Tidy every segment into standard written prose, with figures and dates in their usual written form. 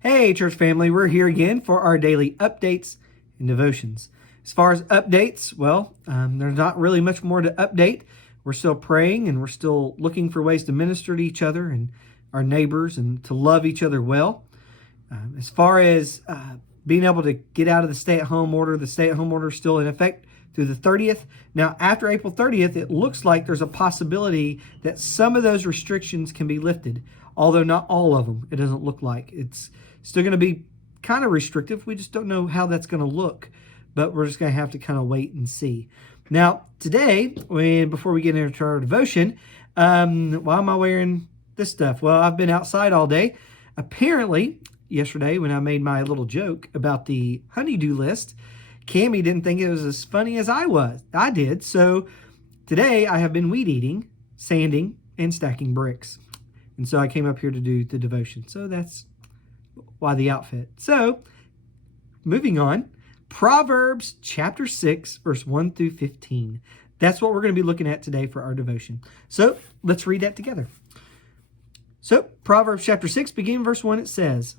Hey, church family, we're here again for our daily updates and devotions. As far as updates, there's not really much more to update. We're still praying and we're still looking for ways to minister to each other and our neighbors and to love each other well. As far as being able to get out of the stay-at-home order is still in effect through the 30th. Now, after April 30th, it looks like there's a possibility that some of those restrictions can be lifted, although not all of them. It doesn't look like. It's still going to be kind of restrictive. We just don't know how that's going to look, but we're just going to have to kind of wait and see. Now, today, before we get into our devotion, why am I wearing this stuff? Well, I've been outside all day. Apparently, yesterday when I made my little joke about the honeydew list, Cammie didn't think it was as funny as I did. So today I have been weed eating, sanding, and stacking bricks. And so I came up here to do the devotion. So that's why the outfit. So moving on, Proverbs chapter 6, verse 1 through 15. That's what we're going to be looking at today for our devotion. So let's read that together. So Proverbs chapter 6, beginning verse 1, it says,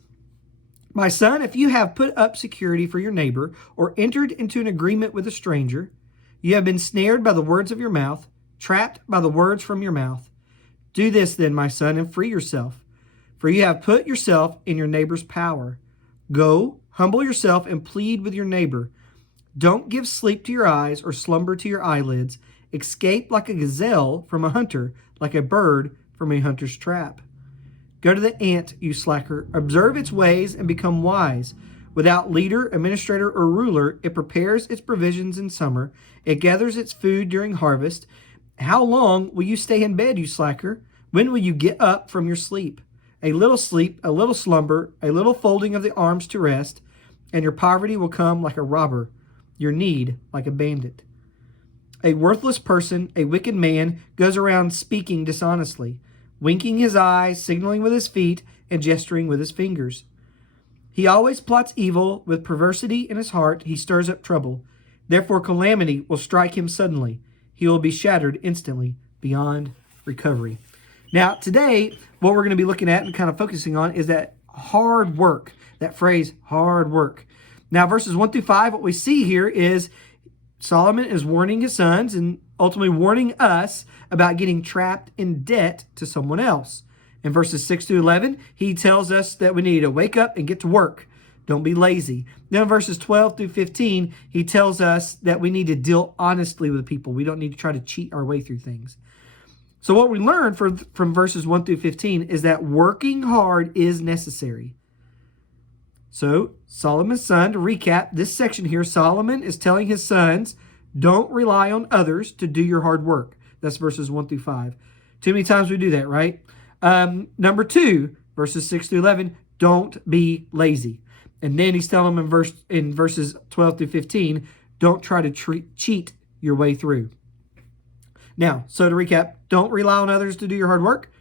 "My son, if you have put up security for your neighbor or entered into an agreement with a stranger, you have been snared by the words of your mouth, trapped by the words from your mouth. Do this then, my son, and free yourself, for you have put yourself in your neighbor's power. Go, humble yourself and plead with your neighbor. Don't give sleep to your eyes or slumber to your eyelids. Escape like a gazelle from a hunter, like a bird from a hunter's trap. Go to the ant, you slacker. Observe its ways and become wise. Without leader, administrator, or ruler, it prepares its provisions in summer. It gathers its food during harvest. How long will you stay in bed, you slacker? When will you get up from your sleep? A little sleep, a little slumber, a little folding of the arms to rest, and your poverty will come like a robber, your need like a bandit. A worthless person, a wicked man, goes around speaking dishonestly, winking his eyes, signaling with his feet, and gesturing with his fingers. He always plots evil. With perversity in his heart, he stirs up trouble. Therefore calamity will strike him suddenly. He will be shattered instantly, beyond recovery." Now, today, what we're going to be looking at and kind of focusing on is that hard work, that phrase, hard work. Now, verses 1 through 5, what we see here is Solomon is warning his sons and ultimately warning us about getting trapped in debt to someone else. In verses 6 through 11, he tells us that we need to wake up and get to work. Don't be lazy. Then in verses 12 through 15, he tells us that we need to deal honestly with people. We don't need to try to cheat our way through things. So what we learn from verses 1 through 15 is that working hard is necessary. So Solomon's son, to recap this section here, Solomon is telling his sons, don't rely on others to do your hard work. That's verses 1 through 5. Too many times we do that, right? Number 2, verses 6 through 11, don't be lazy. And then he's telling them in verses 12 through 15, don't try to cheat your way through. Now, so to recap, don't rely on others to do your hard work.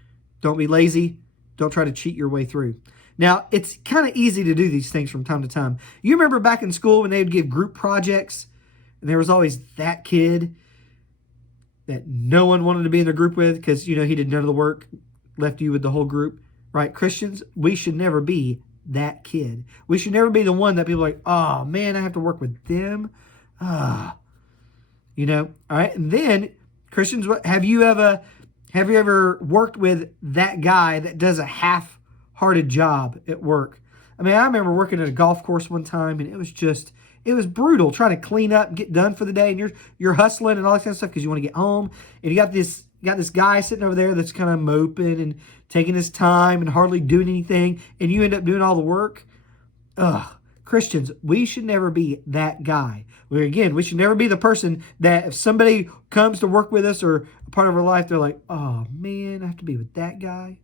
Don't be lazy. Don't try to cheat your way through. Now, it's kind of easy to do these things from time to time. You remember back in school when they would give group projects, and there was always that kid that no one wanted to be in the group with because, he did none of the work, left you with the whole group, right? Christians, we should never be that kid. We should never be the one that people are like, oh, man, I have to work with them. All right? And then, Christians, have you ever worked with that guy that does a half-hearted job at work? I mean, I remember working at a golf course one time, and it was brutal trying to clean up and get done for the day, and you're hustling and all that kind of stuff because you want to get home, and you got this guy sitting over there that's kind of moping and taking his time and hardly doing anything, and you end up doing all the work. Ugh. Christians, we should never be that guy. We should never be the person that if somebody comes to work with us or a part of our life, they're like, oh man, I have to be with that guy.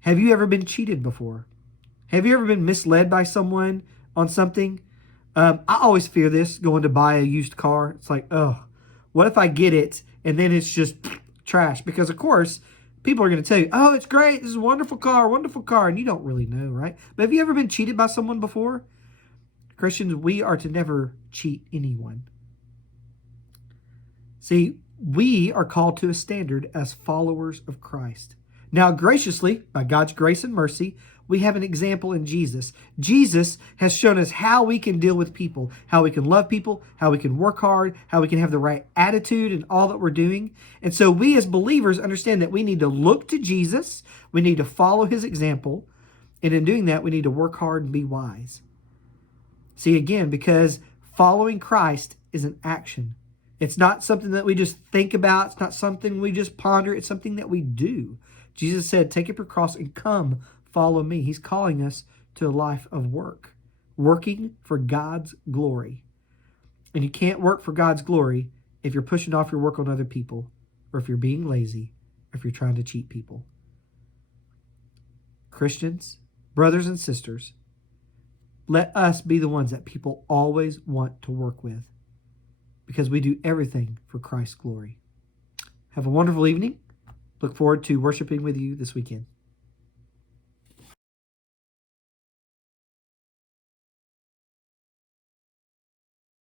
Have you ever been cheated before? Have you ever been misled by someone on something? I always fear this going to buy a used car. It's like, oh, what if I get it and then it's just trash? Because of course, people are going to tell you, oh, it's great. This is a wonderful car. And you don't really know, right? But have you ever been cheated by someone before? Christians, we are to never cheat anyone. See, we are called to a standard as followers of Christ. Now, graciously, by God's grace and mercy, We have an example in Jesus. Jesus has shown us how we can deal with people, how we can love people, how we can work hard, how we can have the right attitude in all that we're doing. And so we as believers understand that we need to look to Jesus. We need to follow his example. And in doing that, we need to work hard and be wise. See, again, because following Christ is an action. It's not something that we just think about. It's not something we just ponder. It's something that we do. Jesus said, take up your cross and come follow me. He's calling us to a life of work, working for God's glory. And you can't work for God's glory if you're pushing off your work on other people, or if you're being lazy, or if you're trying to cheat people. Christians, brothers and sisters, let us be the ones that people always want to work with, because we do everything for Christ's glory. Have a wonderful evening. Look forward to worshiping with you this weekend.